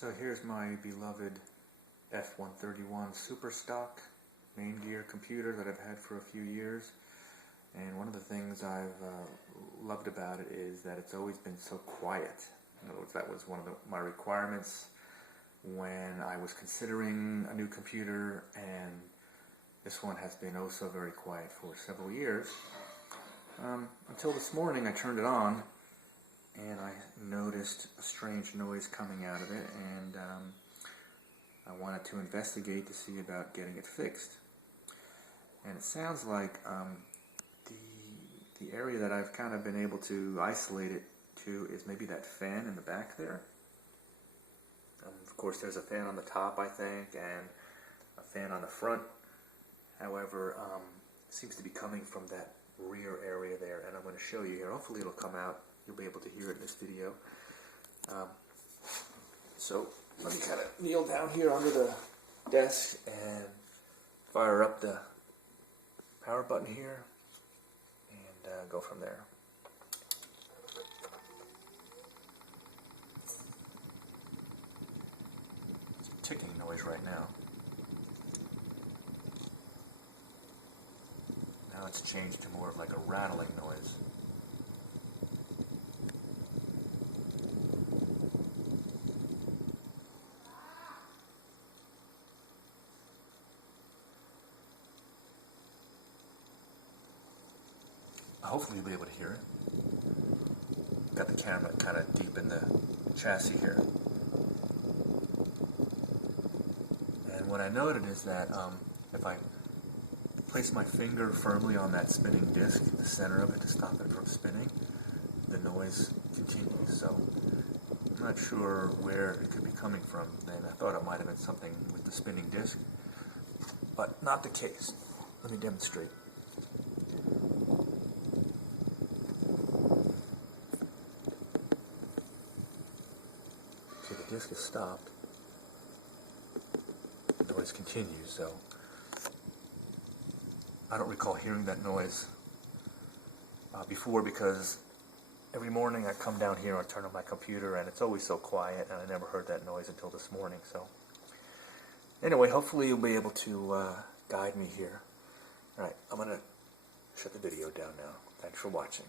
So here's my beloved F131 super stock Maingear computer that I've had for a few years, and one of the things I've loved about it is that it's always been so quiet. In other words, that was one of my requirements when I was considering a new computer, and this one has been oh so very quiet for several years. Until this morning I turned it on and I noticed a strange noise coming out of it, and I wanted to investigate to see about getting it fixed. And it sounds like the area that I've kind of been able to isolate it to is maybe that fan in the back there. Of course there's a fan on the top, I think, and a fan on the front. However, it seems to be coming from that rear area there, and I'm going to show you here. Hopefully it'll come out. You'll be able to hear it in this video. So let me kind of kneel down here under the desk and fire up the power button here and go from there. It's a ticking noise right now. Now it's changed to more of like a rattling noise. Hopefully you'll be able to hear it. Got the camera kind of deep in the chassis here. And what I noted is that if I place my finger firmly on that spinning disc, the center of it, to stop it from spinning, the noise continues. So I'm not sure where it could be coming from. Then I thought it might have been something with the spinning disc, but not the case. Let me demonstrate. So the disc is stopped. The noise continues, so I don't recall hearing that noise before, because every morning I come down here and turn on my computer and it's always so quiet, and I never heard that noise until this morning. So anyway, hopefully you'll be able to guide me here. Alright, I'm going to shut the video down now. Thanks for watching.